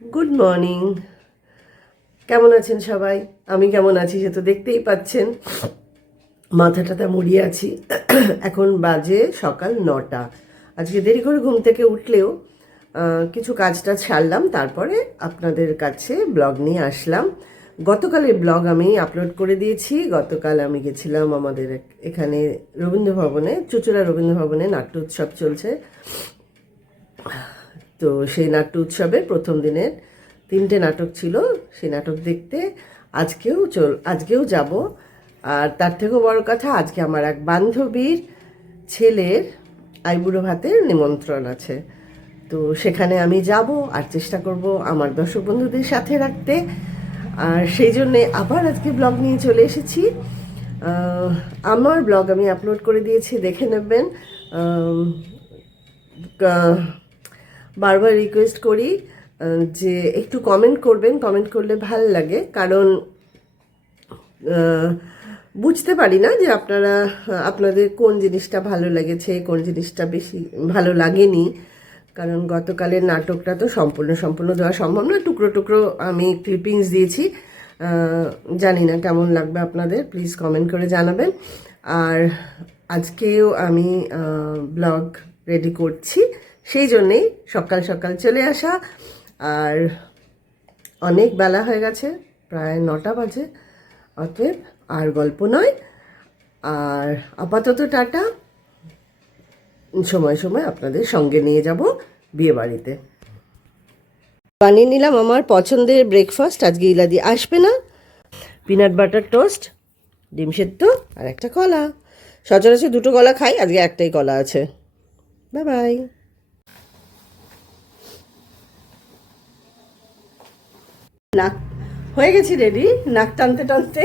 Good morning. কেমন আছেন সবাই? আমি কেমন আছি সে তো দেখতেই পাচ্ছেন। মাথাটাতে মুড়িয়ে আছি। এখন বাজে সকাল 9টা। আজকে দেরি করে ঘুম থেকে উঠলেও কিছু কাজটা ছাড়লাম, তারপরে আপনাদের কাছে ব্লগ নিয়ে আসলাম। গতকালের ব্লগ আমি আপলোড করে দিয়েছি। গতকাল আমি গেছিলাম আমাদের এখানে রবীন্দ্র ভবনে, চুঁচুড়া রবীন্দ্র ভবনে নাট্য উৎসব চলছে। তো সেই নাট্য উৎসবে প্রথম দিনের 3টে নাটক ছিল, সেই নাটক দেখতে আজকেও যাব। আর তার থেকেও বড় কথা, আজকে আমার এক বান্ধবীর ছেলের আইবুড়ো ভাতের নিমন্ত্রণ আছে। তো সেখানে আমি যাব আর চেষ্টা করব আমার দর্শক বন্ধুদের সাথে রাখতে। আর সেই জন্যে আবার আজকে ব্লগ নিয়ে চলে এসেছি। আমার ব্লগ আমি আপলোড করে দিয়েছি, দেখে নেবেন। বারবার রিকোয়েস্ট করি যে একটু কমেন্ট করবেন। কমেন্ট করলে ভাল লাগে, কারণ বুঝতে পারি না যে আপনাদের কোন জিনিসটা ভালো লেগেছে, কোন জিনিসটা বেশি ভালো লাগেনি। কারণ গতকালের নাটকটা তো সম্পূর্ণ দেওয়া সম্ভব না, টুকরো টুকরো আমি ক্লিপিংস দিয়েছি। জানি না কেমন লাগবে আপনাদের, প্লিজ কমেন্ট করে জানাবেন। আর আজকেও আমি ব্লগ রেডি করছি, সেই জন্যেই সকাল সকাল চলে আসা। আর অনেক বেলা হয়ে গেছে, প্রায় 9টা বাজে। অতএব আর গল্প নয়, আর আপাতত টাটা। সময় সময় আপনাদের সঙ্গে নিয়ে যাব বিয়ে বাড়িতে। বানিয়ে নিলাম আমার পছন্দের ব্রেকফাস্ট। আজকে ইলাদি আসবে না। পিনাট বাটার টোস্ট, ডিম সেদ্ধ আর একটা কলা। সচরাচর 2টো কলা খাই, আজকে একটাই কলা আছে। Bye bye. নাক হয়ে গেছি রেডি, নাক টানতে টানতে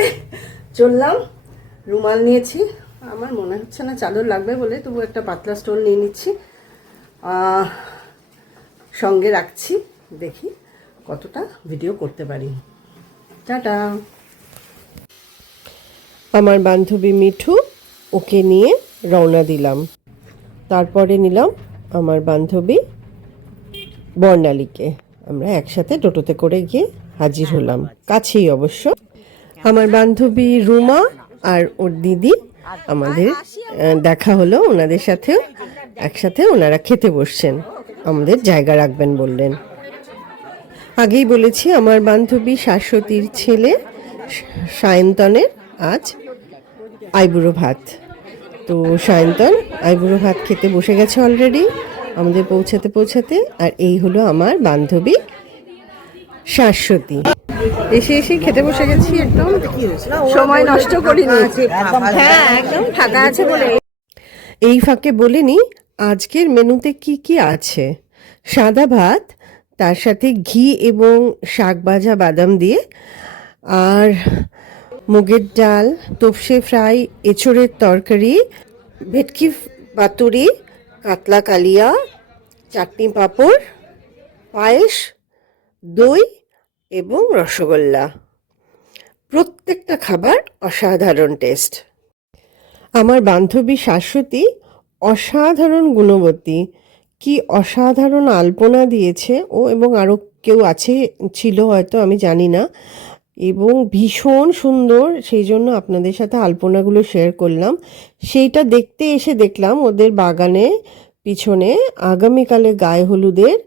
চললাম। রুমাল নিয়েছি, আমার মনে হচ্ছে না চাদর লাগবে বলে, তবু একটা পাতলা স্টোল নিয়ে নিচ্ছি। সঙ্গে রাখছি, দেখি কতটা ভিডিও করতে পারি। টাটা। আমার বান্ধবী মিঠু, ওকে নিয়ে রওনা দিলাম। তারপরে নিলাম আমার বান্ধবী বর্ণালীকে। আমরা একসাথে টোটোতে করে গিয়ে হাজির হলাম, কাছেই অবশ্য। আমার বান্ধবী রুমা আর ওর দিদি, আমাদের দেখা হলো ওনাদের সাথেও। একসাথে ওনারা খেতে বসছেন, আমাদের জায়গা রাখবেন বললেন। আগেই বলেছি আমার বান্ধবী শাশ্বতীর ছেলে সায়ন্তনের আজ আইবুড়ো ভাত। তো সায়ন্তন আইবুড়ো ভাত খেতে বসে গেছে অলরেডি, আমাদের পৌঁছাতে। আর এই হলো আমার বান্ধবী শাশ্বতী। এসে খেতে বসে গেছি, একদম সময় নষ্ট করিনি। হ্যাঁ, একদম ফাঁকা আছে বলে। এই ফাঁকে বলিনি আজকের মেনুতে কি কি আছে। সাদা ভাত, তার সাথে ঘি এবং শাক ভাজা বাদাম দিয়ে, আর মুগের ডাল, তোপসে ফ্রাই, এঁচোড়ের তরকারি, ভেটকি পাতুরি, কাতলা কালিয়া, চাটনি পাঁপড়, পায়েস, দই এবং রসগোল্লা। প্রত্যেকটা খাবার অসাধারণ টেস্ট। আমার বান্ধবী শাশ্বতী অসাধারণ গুণবতী, কি অসাধারণ আলপনা দিয়েছে ও, এবং আরও কেউ ছিল হয়তো, আমি জানি না, এবং ভীষণ সুন্দর। সেই জন্য আপনাদের সাথে আলপনাগুলো শেয়ার করলাম। সেইটা দেখতে এসে দেখলাম ওদের বাগানে পিছনে আগামীকালে গায়ে হলুদের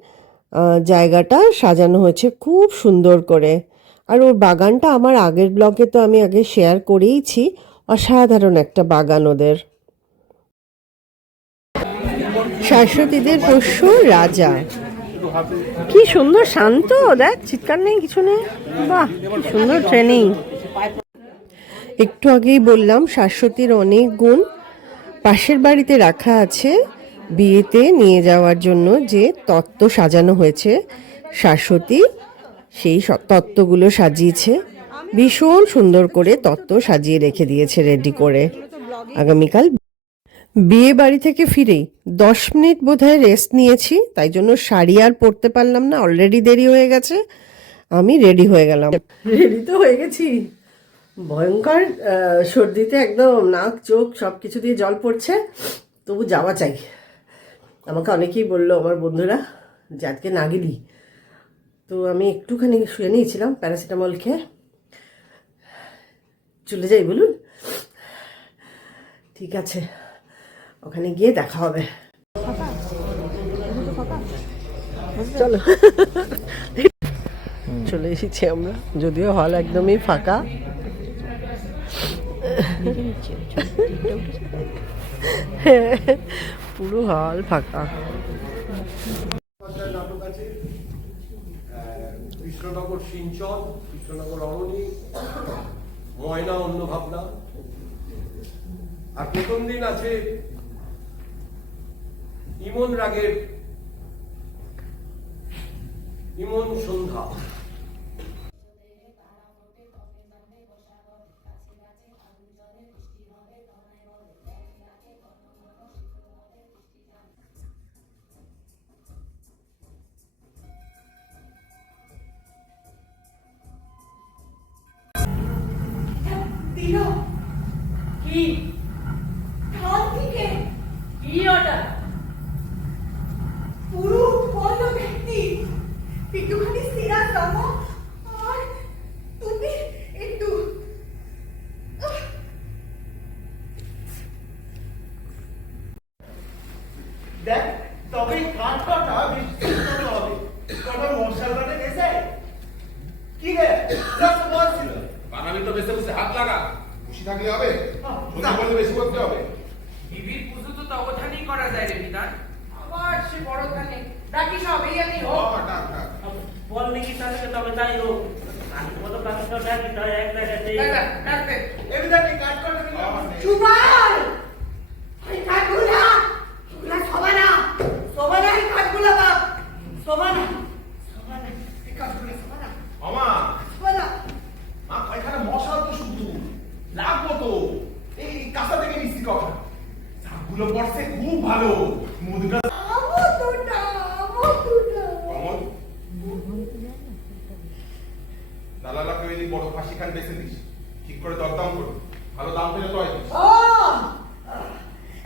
জায়গাটা সাজানো হয়েছে খুব সুন্দর করে। আর ওর বাগানটা আমার আগের ব্লগে তো আমি আগে শেয়ার করেইছি, অসাধারণ একটা বাগান ওদের। শাশ্বতীদের পোষ্য রাজা, কি সুন্দর শান্ত, দেখ চিৎকার নেই কিছু নেই, বাহ কি সুন্দর ট্রেনিং। একটু আগেই বললাম শাশ্বতীর অনেক গুণ। পাশের বাড়িতে রাখা আছে বিয়েতে নিয়ে যাওয়ার জন্য যে তত্ত্ব সাজানো হয়েছে, শাশ্বতী সেই তত্ত্বগুলো সাজিয়েছে, ভীষণ সুন্দর করে তত্ত্ব সাজিয়ে রেখে দিয়েছে রেডি করে। আগামীকাল বিয়ে বাড়ি থেকে ফিরেই 10 মিনিট বোধহয় রেস্ট নিয়েছি, তাই জন্য শাড়ি আর পরতে পারলাম না, অলরেডি দেরি হয়ে গেছে। আমি রেডি হয়ে গেলাম। রেডি তো হয়ে গেছি, ভয়ঙ্কর সর্দিতে একদম নাক চোখ সব কিছু দিয়ে জল পড়ছে, তবু যাওয়া চাই। আমাকে অনেকেই বললো আমার বন্ধুরা যে আজকে না গেলি, তো আমি একটুখানি শুয়ে নিয়েছিলাম প্যারাসিটামল খেয়ে। চলে যাই বলুন? ঠিক আছে, ওখানে গিয়ে দেখা হবে। চলো, চলে এসেছি আমরা, যদিও হল একদমই ফাঁকা। পুরো হল ফাঁকা। কৃষ্ণনগর সিঞ্চন, কৃষ্ণনগর অরণি, ময়না অন্য ভাবনা। আর প্রথম দিন আছে ইমন রাগের ইমন সন্ধ্যা। কি কাল থেকে কি অর্ডার? পুরো বন্ধ ব্যক্তি একটুখানি সিরা দাও আর তুমি একটু দেখ তবে কাঠটা বেশি হবে। কটা মশলা বাটে গেছে কি রে? জাস্ট বলছিল বানাবি তো বেশি বসে হাত লাগা। খুশি থাকলে হবে, বুঝতে বললে বেশি করতে হবে। বিবির পুজো তো তবধানেই করা যায় রে বিধান। আবার সে বড়খানে ডাকি সব এই আনি হোক। ডাক ডাক বল দেখি তাহলে তবে তাই হোক। আমি তো কাঠটা ডাকি তাই এক জায়গাতেই ডাকতে এমনি কাঠটা চুপার এই কাঠগুলা ওগুলা সবানা সবানা এই কাঠগুলা বাপ সবানা সবানা এই কাঠগুলা সবানা মামা সবানা মা এখানে মশা তো শুধু লাগবো তো। এই কাঁচা থেকে মিষ্টি কথা শাকগুলো পড়ছে খুব ভালো। মুদটা আমতুটা কমল দালালাকে ওই বড় ফাঁসি খান বেছে দিস, ঠিক করে দরদাম করো, ভালো দাম পেলে তো হয়। ও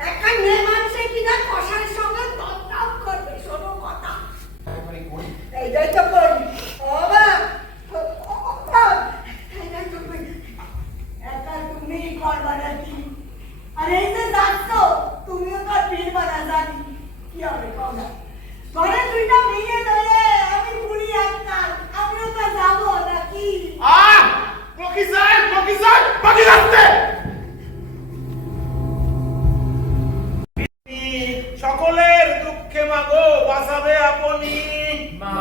একটা মেয়ে মানুষের কিনা কষার সঙ্গে দরদাম করবে শোনো কথা ওখানে করি এইটাই তো করি বাবা এইটাই তো করি একা তুমি ঘর বানাচ্ছি আর এই যে যাচ্ছ তুমিও তো আর ভিড় বানা জানি কি হবে কমা ঘরে দুইটা মেয়ে ধরে আমি বুড়ি একটাল আমিও তো যাবো নাকি বাকি রাখতে সকলের দুঃখে মাগো বাঁচাবে আপনি। মা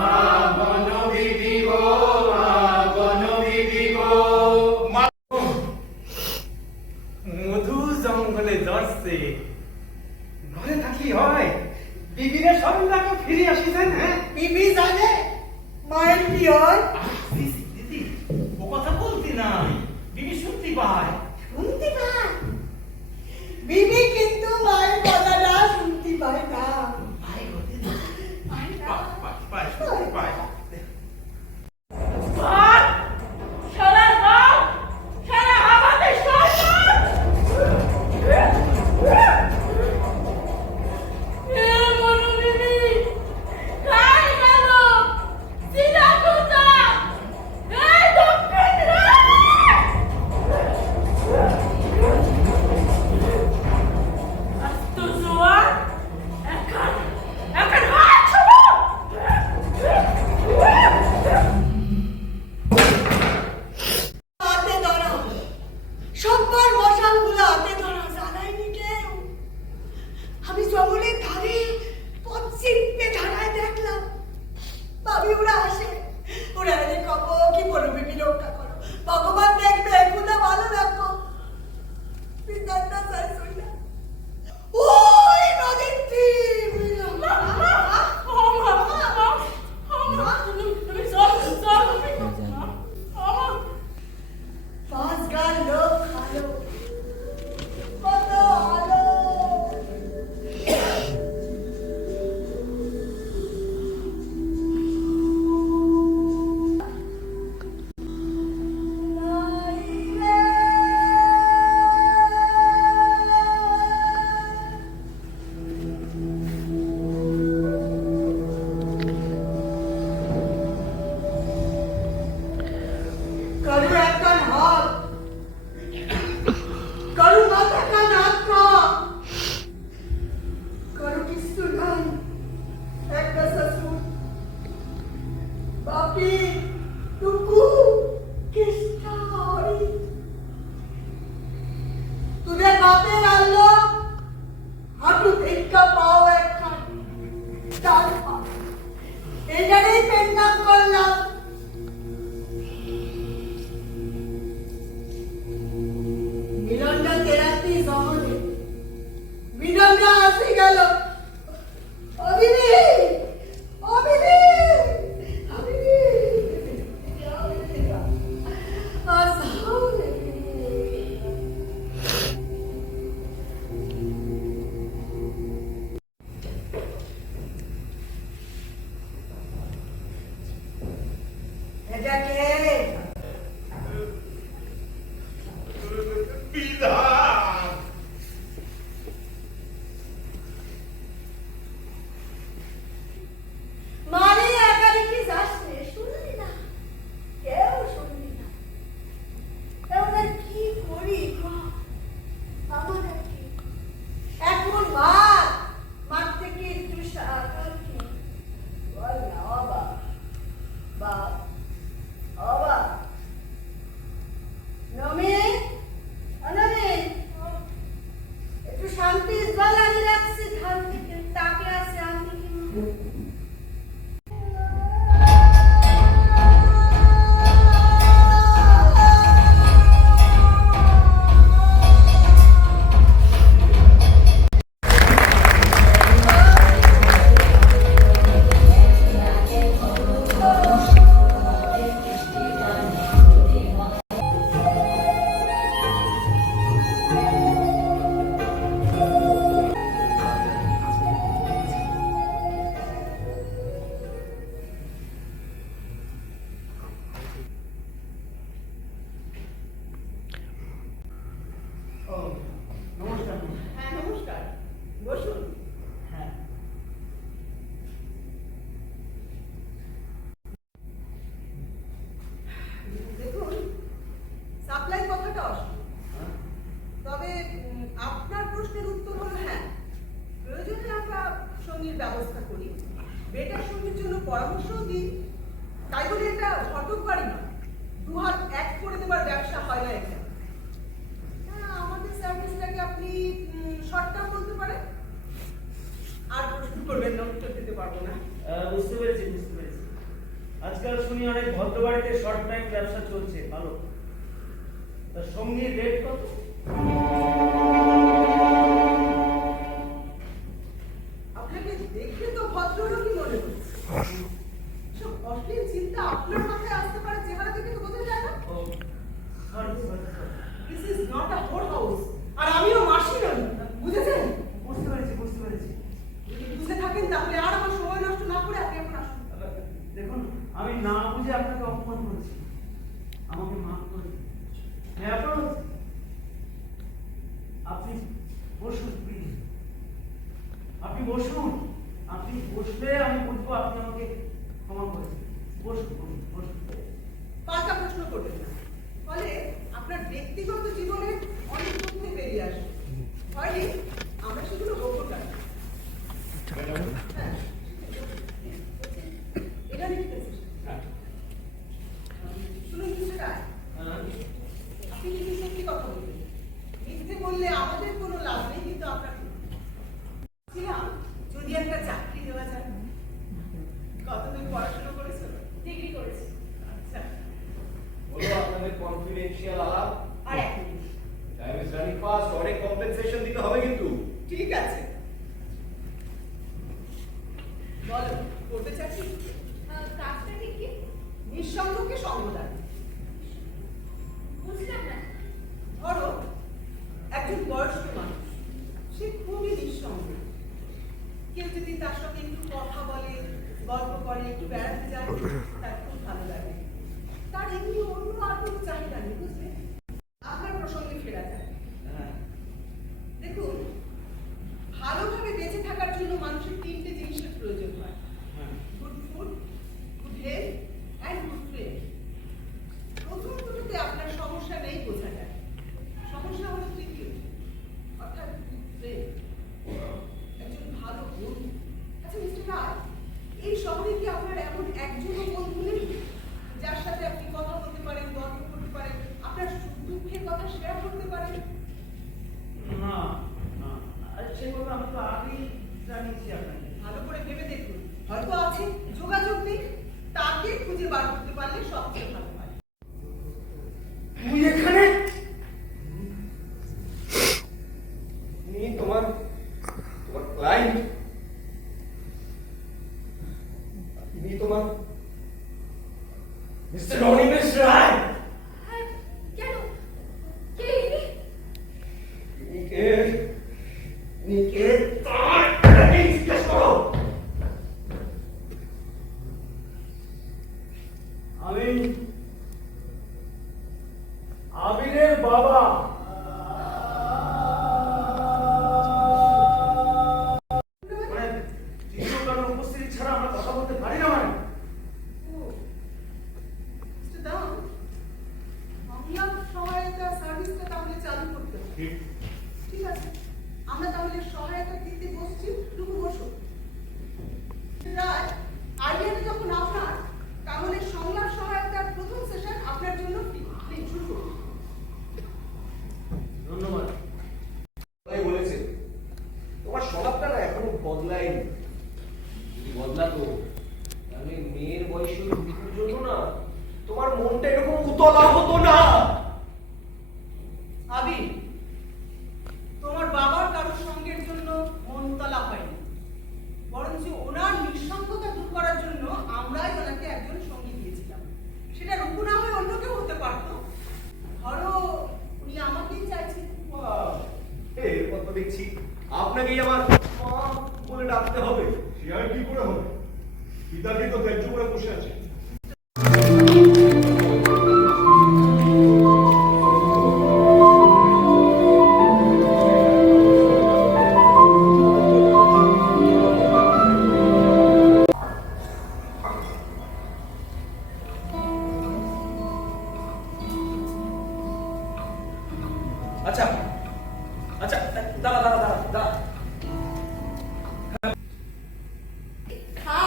বনবিবি গো, মা বনবিবি গো। মধু জঙ্গলে জ্বরছে ঘরে থাকি হয় বিবিরে সন্ধ্যাকে ফিরে আসিছেন। হ্যাঁ বিবি জানে মায়ের কি হয় দিদি ও কথা বলতি নাই, বিবি শুনতে পায়। শুনতে পায় বিবি কিন্তু মায়ের কথাটা শুনতে পায় না ভাই হতে পায় না। পায় শুনতে পায়। আর সারা গাঁও সারা আমাদের সরকার এ মনু বিবি কাই গেল সিধা কুতা এই দক্ষিণ রে আস্তু জোয়ার এখন হাত ছড়ো হাতে ধরো সব্বার মশালগুলো হাতে ধরো জানাইনি কেউ আমি জঙ্গলের ধারে পশ্চিমে ধারায় দেখলাম ভাবি ওরা আসে ওরা এলে কব কি বলবো বিবি রক্ষা করো ভগবান দেখবে এগুলো ভালো রাখো বিদ্যাটা চাই শুইলা ওই নদীর তীর পাঁচ গাল লোক খালো কত আলো পপি, টুকু, কৃষ্ণা, হরি। তোদের বাপের আল্লো হাঁটু থেকে পাও একখান ডাল পা। এটারই পেন্নাম করলাম। মিলনটা তেরাত্রি শহরে, মিলনটা আসি গেল। অভিনি, অভিনি, অভিনি, এটা কে? বিধান মানে একারি কি যাস রে? শুনলি না, কেউ শুনলি না। এবার কি করি গো? আমার কি এখন মাঠ থেকে একটু সাকার কি বল না বাবা, বাবা নমি, নমি, একটু শান্তি জ্বালানি রাখছি ধান থেকে তাকে আছে আমি কি নমস্কার। হ্যাঁ নমস্কার, বসুন। হ্যাঁ দেখুন, সাপ্লাই কথাটা অসুবিধা, তবে আপনার প্রশ্নের উত্তর হলো হ্যাঁ, প্রয়োজনে আমরা সঙ্গীর ব্যবস্থা করি, বেটার সঙ্গীর জন্য পরামর্শও দিই। তাই বলে এটা ঘটক বাড়ি নয়, দুহাত এক করে দেবার ব্যবসা হয় না এখানে। হ্যাঁ, আমাদের সার্ভিসটাকে আপনি শর্ট টার্ম বলতে পারেন। আর প্রশ্ন করবেন না, উত্তর দিতে পারবো না। বুঝতে পেরেছি। আজকাল শুনি অনেক ভদ্র বাড়িতে শর্ট টাইম ব্যবসা চলছে, ভালো। তার সঙ্গীর রেট কত? আপনাকে দেখে তো ভদ্রলোকই মনে হচ্ছে। সব অশ্লীল চিন্তা আপনার মাথায় আসতে পারে, চেহারা দেখে তো বোঝা যায় না। This is not a whore house, আর আমিও মাসি নই, বুঝেছেন? বুঝতে পেরেছি। যদি বুঝে থাকেন তাহলে আর আমার সময় নষ্ট না করে আপনি এখন আসুন। দেখুন, আমি না বুঝে আপনাকে অপমান করেছি, আমাকে মাফ করে দিন। হ্যাঁ, আপনি বসুন প্লিজ, আপনি বসুন। আপনি বসলে আমি বুঝবো আপনি আমাকে ক্ষমা করেছেন। বসুন। পাল্টা প্রশ্ন করবেন না, ফলে আপনার ব্যক্তিগত জীবনে অনেক তথ্য বেরিয়ে আসবে। হয়নি আমরা সেগুলো গোপন রাখি। হ্যাঁ, এটা লিখতেছি। শুনুন কিছুটা, আপনি কিন্তু সত্যি কথা বলবেন, মিথ্যে বললে আমাদের কোনো লাভ নেই, কিন্তু আপনার ছিলাম যদি একটা চাকরি দেওয়া যায়। কতদিন পড়াশোনা করেছো? ডিগ্রি করেছি। আচ্ছা, বলো আপনাদের কনফিডেন্সিয়াল আলাপ। আর এক minute. Time is running fast, অনেক কম্পেনসেশন দিতে হবে কিন্তু। ঠিক আছে, বলো করতে চাচ্ছি। কাজটা ঠিক কি? নিঃসঙ্গকে সঙ্গদান। বুঝলাম না। ধরো একজন বয়স্ক মানুষ, সে খুবই নিঃসঙ্গ। কেউ যদি তার সঙ্গে একটু কথা বলে, গল্প করে, একটু বেড়াতে যায়, তার খুব ভালো লাগে। তার এমনি অন্য আর কোনো চাহিদা নেই, বুঝলে? আপনার প্রসঙ্গে ফেরা যায়। দেখুন, ভালোভাবে বেঁচে থাকার জন্য মানুষের তিনটে জিনিসের প্রয়োজন হয়: good food, good health and good friend. প্রথম দুটোতে আপনার সমস্যা নেই বোঝা যায়, সমস্যা হলো তৃতীয়, অর্থাৎ গুড ফ্রেন্ড, একজন ভালো বন্ধু। আচ্ছা মিস্টার রায়, এই শহরে কি আপনার এমন একজনও বন্ধু নেই? খুঁজে বার করতে পারলে সবচেয়ে ভালো হয়। তুই এখানে? তোমার ক্লায়েন্ট, ইনি তোমার মিস্টার অনিমেষ রায়। কেন? কে ইনি? ইনি কে তার এই জিজ্ঞেস করো। আমি আবিরের বাবা। মানে তৃতীয় কারোর উপস্থিতি ছাড়া আমরা কথা বলতে পারি না মানে? মিস্টার দাম, বাংলা সহায়তা সার্ভিসটা তাহলে চালু করতে হবে। ঠিক আছে, আমরা তাহলে সহায়তা দিতে বসছি। তুমি বসো। রায়, আইডিয়াটা যখন আপনার, তাহলে সংলাপ সহায়তার প্রথম সেশন আপনার জন্য ফ্রি। প্লিজ শুরু করুন। ধন্যবাদ। তাই বলেছে তোমার স্বভাবটা না এখনো বদলায়নি। যদি বদলাতো তাহলে মেয়ের বয়সী মৃত্যুর জন্য না তোমার মনটা এরকম উতলা হতো না। আবি, তোমার বাবার কারোর সঙ্গের জন্য মন তলা হয়নি, বরঞ্চ ওনার নিঃসঙ্গতা দূর করার জন্য আমরাই ওনাকে একজন সঙ্গী দিয়েছিলাম। সেটা রূপু না হয়ে অন্য কেউ হতে পারতো। ধরো উনি আমাকেই চাইছেন। বাহ, এরপর তো দেখছি আপনাকেই আমার মা বলে ডাকতে হবে। সে আর কি করে হবে? পিতাকে তো ত্যায্য করে বসে আছে। আচ্ছা আচ্ছা, দাঁড়া দাঁড়া দাঁড়া দাঁড়া। খা,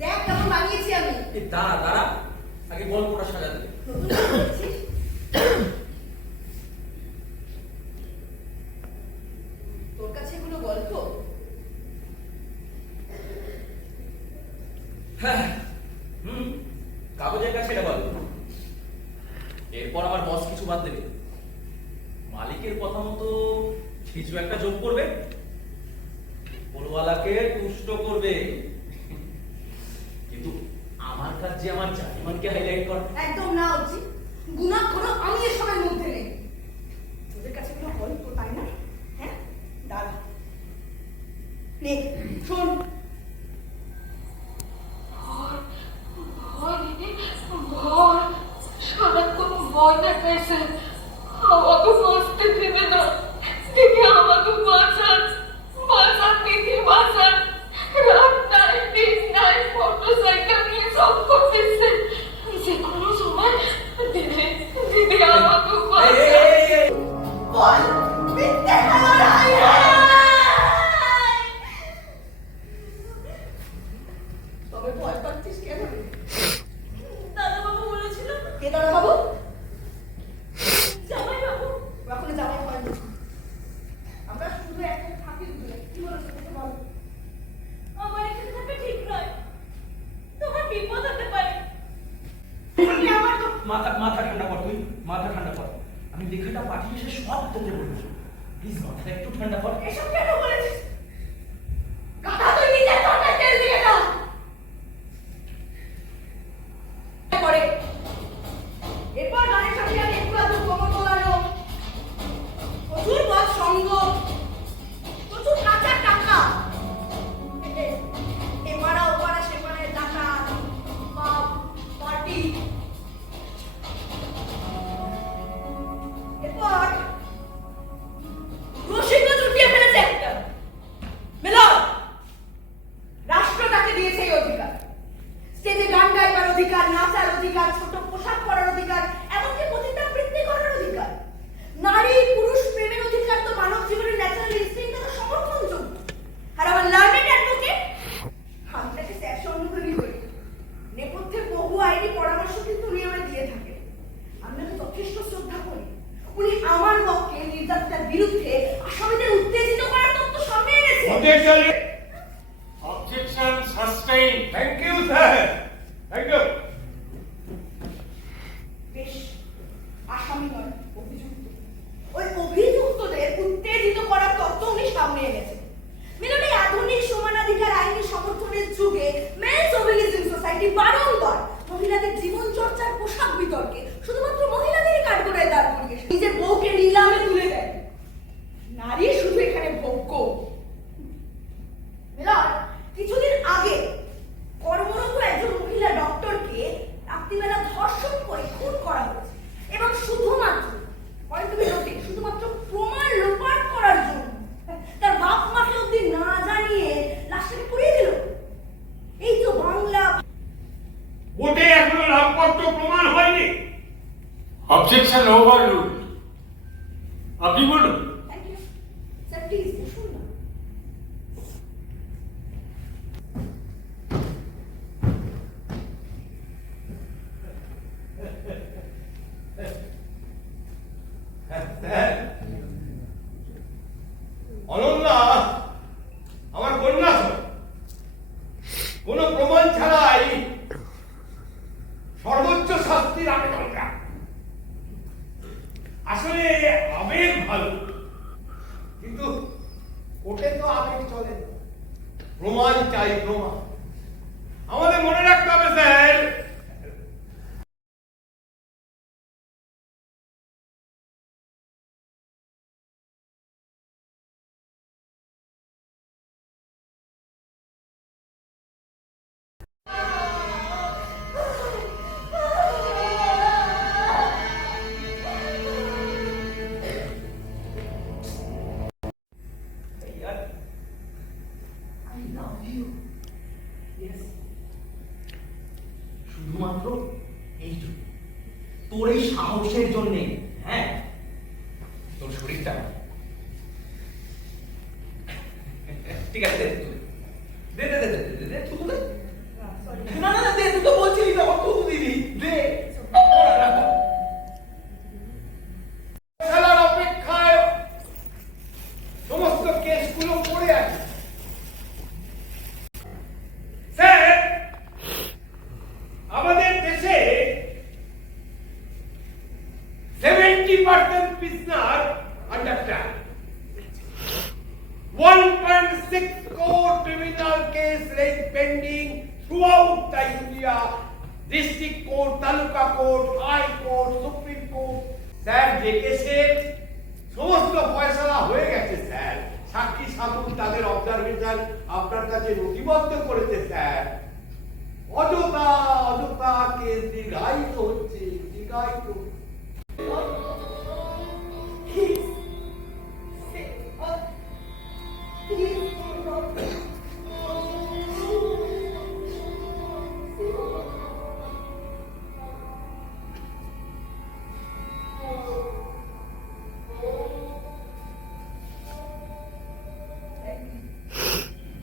দেখ কেমন বানিয়েছি আমি। দাঁড়া দাঁড়া, আগে গল্পটা সাজাতে দে। নতুন করে বলছিস? তোর কাছে এগুলো গল্প? হ্যাঁ, কাগজের কাছে এটা বল। এরপর আমার বস কিছু বাদ দেবে, মালিকের কথা মতো কিছু একটা যোগ করবে, উপরওয়ালাকে তুষ্ট করবে। কিন্তু আমার কাজ যে আমার জানিমানকে হাইলাইট করা। একদম না উচিত। গুণাক্ষরও আমি এসবের মধ্যে নেই। তোদের কাছে এগুলো গল্প, তাই না? হ্যাঁ, দাঁড়া, নে শোন। সারাক্ষণ ভয় দেখাইছে, আমাকে বাঁচতে দেবে না। দিদি আমাকে বাঁচান, বাঁচান দিদি বাঁচান। রাত নাই দিন নাই মোটরসাইকেল নিয়ে সব করতেছে। যে কোনো সময় দিদি দিদি আমাকে বাঁচান। বল, মিথ্যে কথা নয়। তবে ভয় পাচ্ছিস কেন? দাদাবাবু বলেছিল। কে দাদা বাবু? জামাই বাবু। এখনো জামাই হয়নি। আমরা শুধু একটা থাকি দুজনে। কি বলেছে তোকে বল। আমার এখানে থাকা ঠিক নয়, তোমার বিপদ হতে পারে। তুমি আমার তো মাথা মাথা ঠান্ডা কর, তুই মাথা ঠান্ডা কর। আমি লেখাটা পাঠিয়ে সে সব তোকে বলবো। প্লিজ মাথাটা একটু ঠান্ডা কর। এসব কেন বলেছিস? গাধা, তুই নিজের চরকায় তেল দিয়ে যা। করে এরপর গানের সাথে আমি একটু আধটু কোমর তোলানো, প্রচুর বদ সঙ্গ, প্রচুর কাঁচা টাকা, এপাড়া ওপাড়া সেপাড়ায় টাকা, পার্টি। এরপর রসিকও জুটিয়ে ফেলেছে একটা। মিলন, রাষ্ট্র তাকে দিয়েছে এই অধিকার। স্টেজে গান গাইবার অধিকার, নাচার অধিকার, ছোট পোশাক পরার অধিকার, এমনকি পতিতাবৃত্তি করার অধিকার। নারী পুরুষ প্রেমের অধিকার তো মানব জীবনের ন্যাচারাল ইনস্টিংক্ট দ্বারা সমর্থনযোগ্য। আর আমার লার্নেড অ্যাডভোকেট, আমি তাকে স্যার অনুভবই করি। নেপথ্যে বহু আইনি পরামর্শ কিন্তু উনি আমায় দিয়ে থাকেন। আমি তাকে যথেষ্ট শ্রদ্ধা করি। উনি আমার পক্ষে নির্যাতিতার বিরুদ্ধে আসামিদের উত্তেজিত করার তথ্য সামনে এনেছেন। Objection sustained. Thank you, sir. Thank you. তো প্রমাণ হয়নি। Objection over rule. আপনি বলুন। থ্যাংক ইউ স্যার, প্লিজ বসুন না। অনন্যা আমার কন্যা কোন প্রমাণ ছাড়াই সর্বোচ্চ শাস্তির আবেদনটা। আসলে আবেগ ভালো, কিন্তু কোর্টে তো আবেগ চলে না, প্রমাণ চাই, প্রমাণ। আমাদের মনে রাখতে হবে স্যার, শুধুমাত্র এই জন্য, তোর এই সাহসের জন্যে। হ্যাঁ, তোর শরীরটা ঠিক আছে, দে দে দে দে দে দে থুতু দে। না না দে, তুই তো বলছিলি না আমার তুই দিবি, দে। খেলার অপেক্ষায় সমস্ত কেসগুলো পড়ে আছে। স্যার আমাদের দেশে 70% prisoner under trial, 1.6 crore criminal case rate pending throughout the India, district court, taluka court, high court, supreme court. Sir যে কেসের সমস্ত ফয়সালা হয়ে গেছে স্যার, সাক্ষী সাধু তাদের অবজারভেশন আপনার কাছে নথিবদ্ধ করেছে স্যার, অযথা অযথা কেস দীর্ঘায়িত হচ্ছে, দীর্ঘায়িত।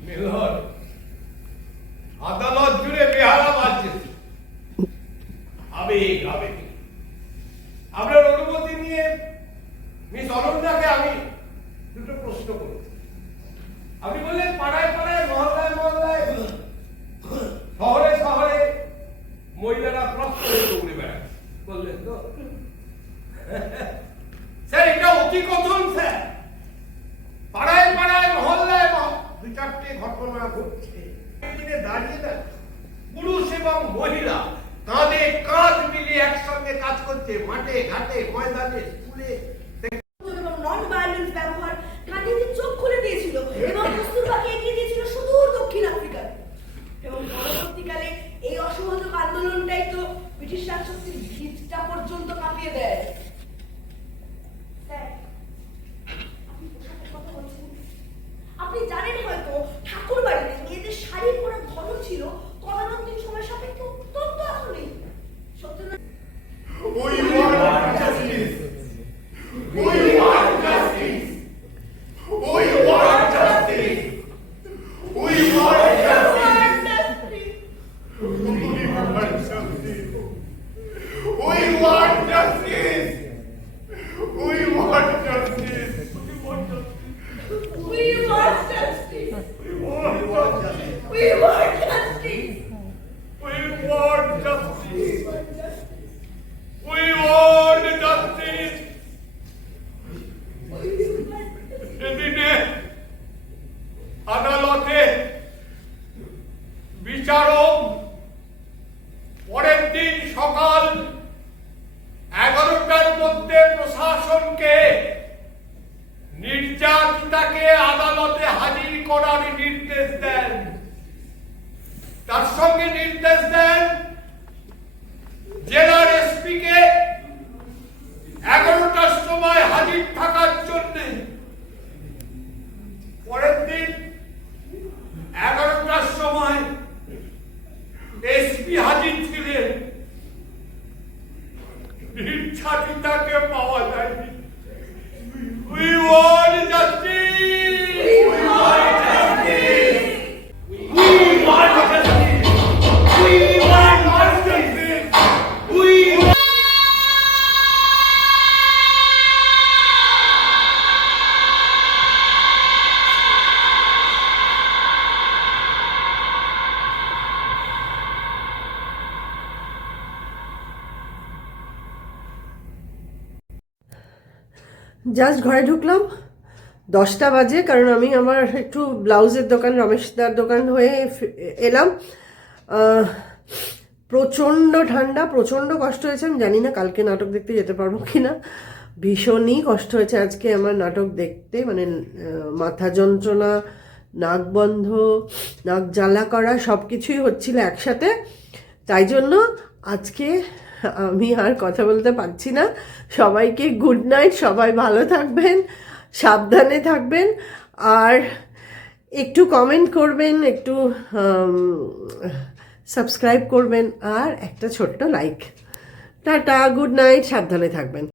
মেলর আদালত জুড়ে বেহালা বাজছে, আবেগ আবেগ। আপনার অনুমতি নিয়ে মিস অনন্যাকে আমি দুটো প্রশ্ন করেছি। আপনি বললেন পাড়ায় পাড়ায়, মহল্লায় মহল্লায়, শহরে শহরে মহিলারা ক্রস করে দৌড়ে বেড়াচ্ছে, বললেন তো? স্যার এটা অতিকথন স্যার। পাড়ায় পাড়ায় মহল্লায় দু চারটে ঘটনা ঘটছে, দাঁড়িয়ে না পুরুষ এবং মহিলা কাঁধে কাঁধ মিলিয়ে একসঙ্গে কাজ করছে, মাঠে ঘাটে ময়দানে স্কুলে। নন ভায়োলেন্স ব্যবহার গান্ধীজি চোখ খুলে দিয়েছিল এবং কস্তুরবাকে এগিয়ে দিয়েছিল সুদূর দক্ষিণ আফ্রিকায়। এবং পরবর্তীকালে এই অসহযোগ আন্দোলনটাই তো ব্রিটিশ রাজশক্তির ভিতটা পর্যন্ত কাঁপিয়ে দেয়। স্যার, আপনি পোশাকের কথা বলছেন, আপনি জানেন হয়তো ঠাকুর বাড়িতে মেয়েদের শাড়ি পরার ধরন ছিল তদানীন্তন সময় সাপেক্ষে অত্যন্ত আধুনিক। Satyanarayan We want justice. We want justice. We want justice. We want justice. We want justice. We want justice. We want justice. We want justice. We want justice. We want justice. We want justice. সেদিনে আদালতে বিচারক পরের দিন সকাল 11টার মধ্যে প্রশাসনকে নির্যাতিতাকে আদালতে হাজির করার নির্দেশ দেন। তার সঙ্গে নির্দেশ দেন জেলার এসপি কে 11টার সময় হাজির থাকার জন্য। পরের দিন 11টার সময় এসপি হাজির ছিলেন, ছাতিটাকে পাওয়া যায়নি। We want justice! We want justice! We want justice! We want justice! We want... just ঘরে ঢুকলাম, 10টা বাজে, কারণ আমি আমার একটু ব্লাউজের দোকান, রমেশদার দোকান হয়ে এলাম। প্রচণ্ড ঠান্ডা, প্রচণ্ড কষ্ট হয়েছে। আমি জানি না কালকে নাটক দেখতে যেতে পারবো কি না। ভীষণই কষ্ট হয়েছে আজকে আমার নাটক দেখতে, মানে মাথা যন্ত্রণা, নাক বন্ধ, নাক জ্বালা করা, সব কিছুই হচ্ছিল একসাথে। তাই জন্য আজকে আমি আর কথা বলতে পারছি না। সবাইকে গুড নাইট, সবাই ভালো থাকবেন, সাবধানে থাকবেন, আর একটু কমেন্ট করবেন, একটু সাবস্ক্রাইব করবেন, আর একটা ছোট্ট লাইক। টাটা, গুড নাইট, সাবধানে থাকবেন।